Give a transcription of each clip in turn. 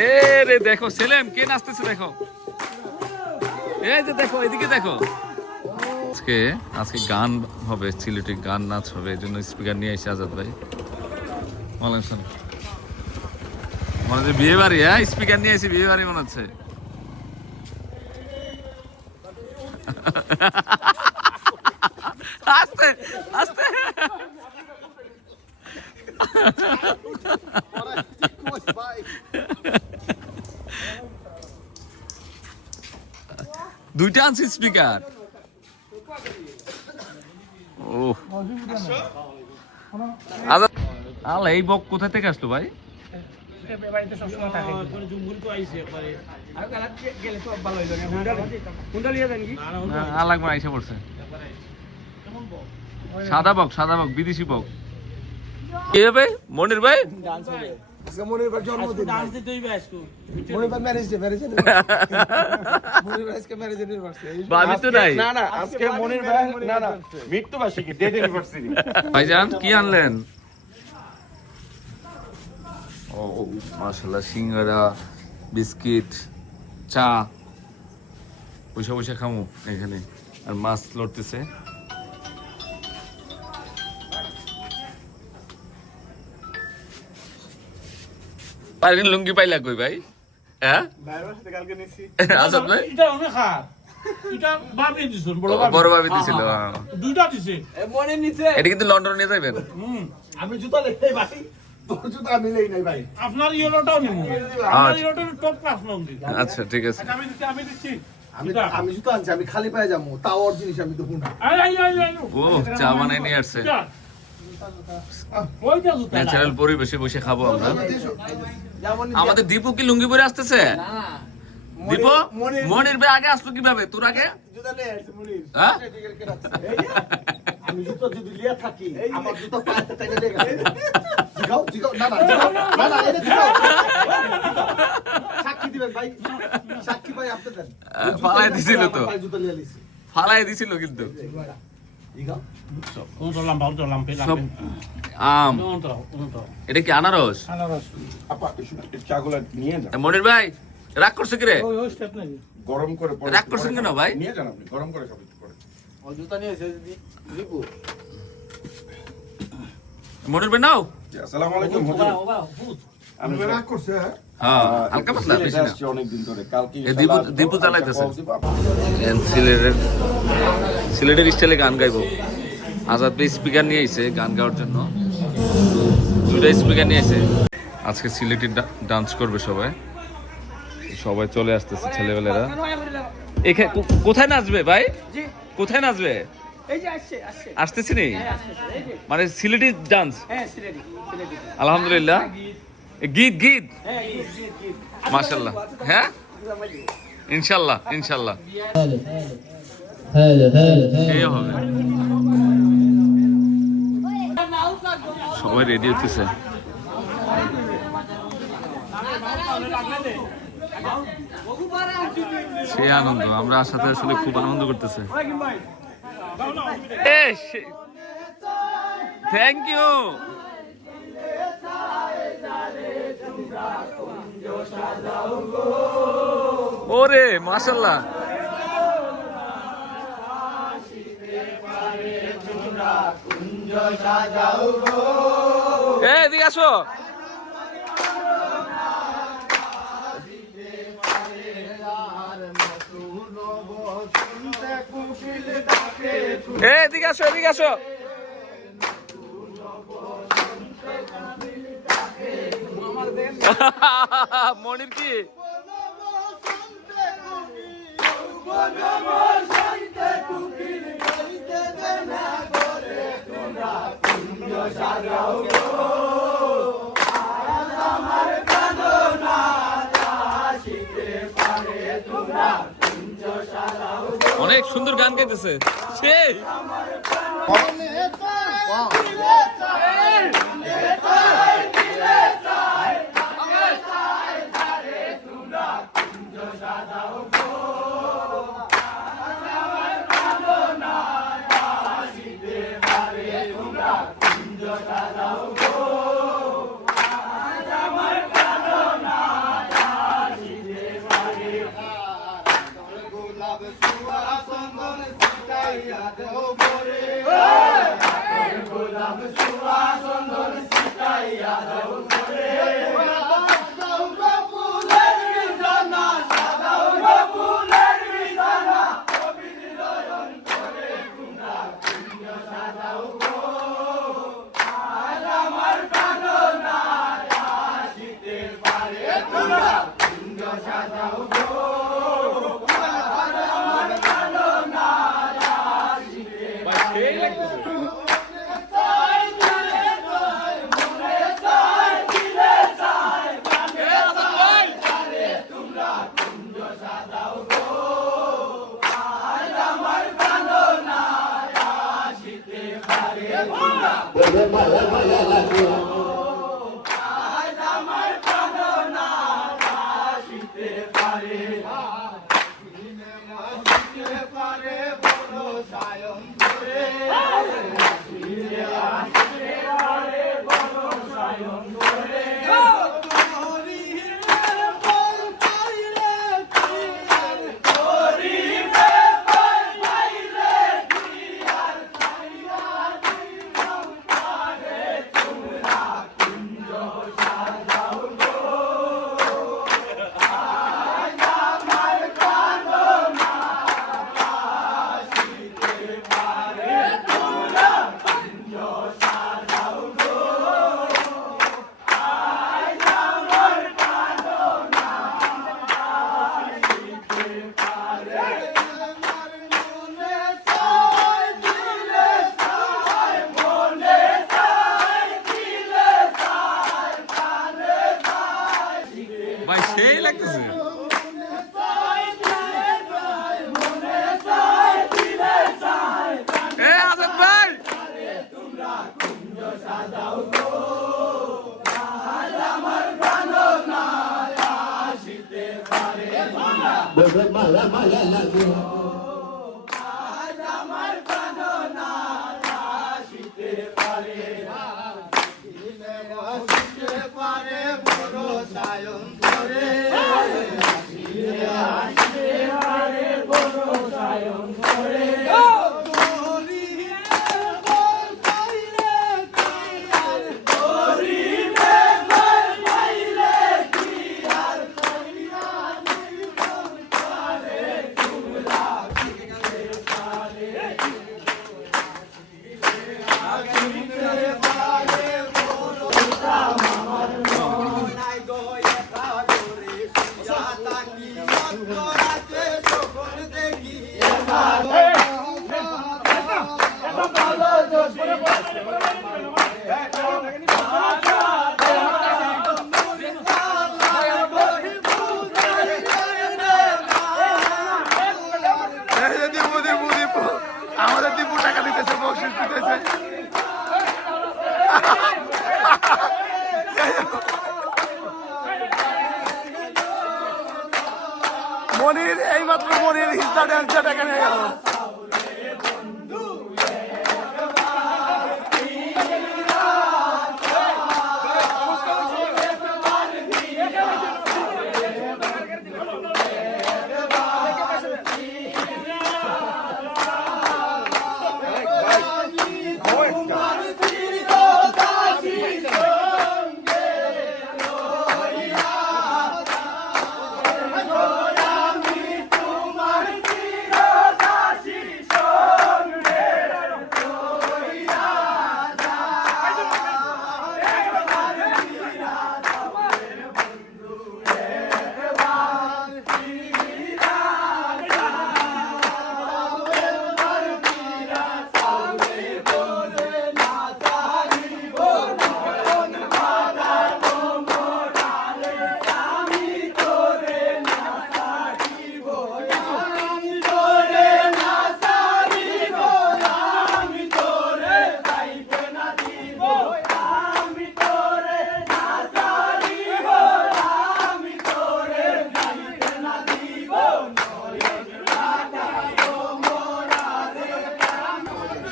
এ রে দেখো সেলেম কে নাচতেছে দেখো, এই যে দেখো এদিকে দেখো। আজকে আজকে গান হবে, সিলেটি গান নাচ হবে, এই জন্য স্পিকার নিয়ে এসে আজাদ ভাই। মনে হচ্ছে বিয়ে বাড়ি, হ্যাঁ স্পিকার নিয়ে এসে বিয়ে বাড়ি মনে হচ্ছে। আস্তে আস্তে দুইটা আনছি স্পিকার। ও আচ্ছা, এই বক কোথা থেকে আসলো ভাই? সাদা বক, সাদা বক, বিদেশি বক। কি হবে মনির ভাই? মনির ভাই জন্মদিন, মনির ভাই ম্যারেজ ডে, মনির ভাই আজকে ম্যারেজ অ্যানিভার্সারি। ভাবি তো নাই। না না, আজকে মনির ভাই না না মৃত্যুবার্ষিকী, ডেথ অ্যানিভার্সারি। ভাইজান কি আনলেন? ও মাশাআল্লাহ, সিঙ্গারা, বিস্কিট, চা, বসে বসে খামু এখানে। আর মাছ লড়তেছে। পারভিন লুঙ্গি পাইলা কই ভাই? হ্যাঁ ভাইয়ের সাথে কালকে নিছি। আজাদ ভাই এটা অনেক খারাপ, এটা ভাবি দিছেন, বড় ভাবি দিছিল। দুইটা দিছে মনে নিছে। এটা কিন্তু লন্ডনে নিয়ে যাবেন। আমি জুতা লেই ভাই, তোর জুতা আমি লেই নাই ভাই। আপনার ইয়েলোটাও নিব, আমার ইয়েলোটা টপ ক্লাস নামদি। আচ্ছা ঠিক আছে। আমি দিচ্ছি। আমি জুতা আনছি, আমি খালি পায়ে যাবো, তাও ওর জিনিস আমি দেবো না। আই আই আই আই ও চা বানাই নিয়ে আসছে। ওইটা জুতা ন্যাচারাল পরিবেশে বসে খাবো আমরা। যেমন আমাদের দীপু কি লুঙ্গি পরে আসতেছে? দীপু মনির ভাই আগে আসলো কিভাবে? তোর আগে? জুতা লে আসছে মনির। হ্যাঁ? আমি জুতা যদি লিয়া থাকি, আমার জুতা পায়ে টাইনে লেগে গেছে। জিগাও জিগাও, না না জিগাও, না না এটা জিগাও। সাক্ষী দিবেন ভাই, সাক্ষী ভাই আপনি দেন। ফালাই দিছিল তো, পায়ে জুতা লিয়া লিছি। ফালাই দিছিল কিন্তু। জিগাও। সব আম। এটা কি আনারস? আপা চাগুলা নিয়ে যান, মনির ভাই রাগ করছে কি রে? গরম করে পরে রাগ করছেন কেন ভাই? নিয়ে যান, আপনি গরম করে খাবেন পরে। ও জুতা নিয়ে এসে দিবো। মনির ভাই নাও। জি, আসসালামু আলাইকুম হুজুর। আমি রাগ করছে। হ্যাঁ হালকা পাতলা, বেশি না। আসছি অনেক দিন ধরে, কালকে এই দীপু চালাইতেছে। সিলেটের স্টাইলে গান গাইবো। আজাদ ভাই স্পিকার নিয়ে আইছে গান গাওয়ার জন্য, দুইটা স্পিকার নিয়ে আইছে। আজকে সিলেটি ডান্স করবে সবাই, সবাই চলে আসতেছে ছেলেবেলেরা। এখানে কোথায় নাচবে ভাই? কোথায় নাচবে? আসতেছি নি, মানে সিলেটি ডান্স। আলহামদুলিল্লাহ, গীত গীত মাশাআল্লাহ। হ্যাঁ ইনশাল্লাহ ইনশাল্লাহ এই হবে। সবাই রেডি হতেছে। সেই আনন্দ, আমরা সাথে আসলে খুব আনন্দ করতেছে। Thank you. ওরে মাশাআল্লাহ, এদিকে আসো। এদিকে আসো, এদিকে আসো। মনির কি অনেক সুন্দর গান গাইতেছে সেই। ভাই সেই লাগতেছে এ আজাদ ভাই আমাদের দীপু টাকা দিতেছে বকশিস দিতেছে মনির এইমাত্র মনির হিস্সা ড্যান্সটা টাকা নিয়ে গেল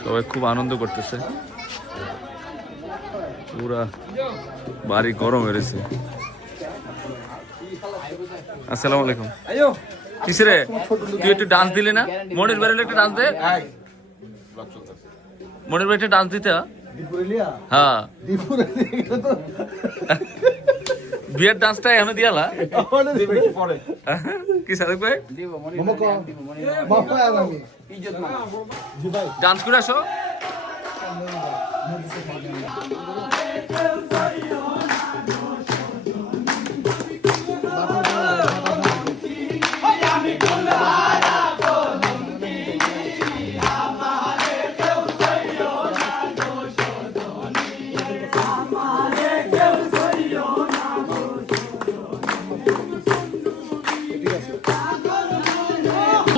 সবাই খুব আনন্দ করতেছে পুরা বাড়ি গরম হয়েছে আসসালামু আলাইকুম কিসে রে তুই একটু ডান্স দিলি না মনির বাড়ির একটু ডান্স দে মনির ভাই একটা ডান্স দিতে দীপুরে লিয়া হ্যাঁ দীপুরে লিয়া তো বিয়ের ডান্সটা এখনো দিয়ালা আমাদের দিবে একটু পরে কি সাদেক ভাই মামা কো মামা আমি জি ভাই ডান্স করে আসো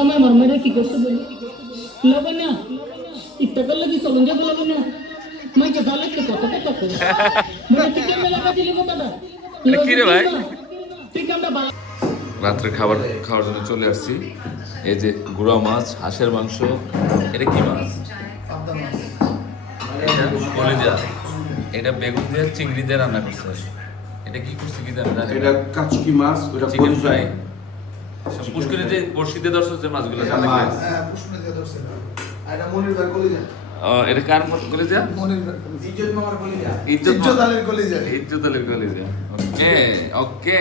আমার মরমরে কি করছো বলি লাবণ্য ইত্তকল লাগি সলঞ্জা লাবণ্য মই যে সালে কে কত কত করে মই টিকে মেলা কা দিলি কথা এটা কি রে ভাই? ঠিক আমরা রাত্রে খাবার খাওয়ার জন্য চলে আসছি এই যে গুঁড়া মাছ হাঁসের মাংস এটা কি মাছ এটা কলিজা এটা বেগুন দিয়ে চিংড়ি দিয়ে রান্না করছে এটা কি করছে কি জানেন এটা কাচকি মাছ ওটা চিকেন ফ্রাই পুষ্করে যে বর্ষিতে দর্শক যে মাছগুলো জানেন মাছ। হ্যাঁ পুষ্পনে দিয়ে ধরছে এটা মনির ভাই কলিজা এটা কার মত কলিজা মনির ভাই ইজ্জত মামার কলিজা ইজ্জত ইজ্জত আলীর কলিজা ইজ্জত আলীর কলিজা ওকে ওকে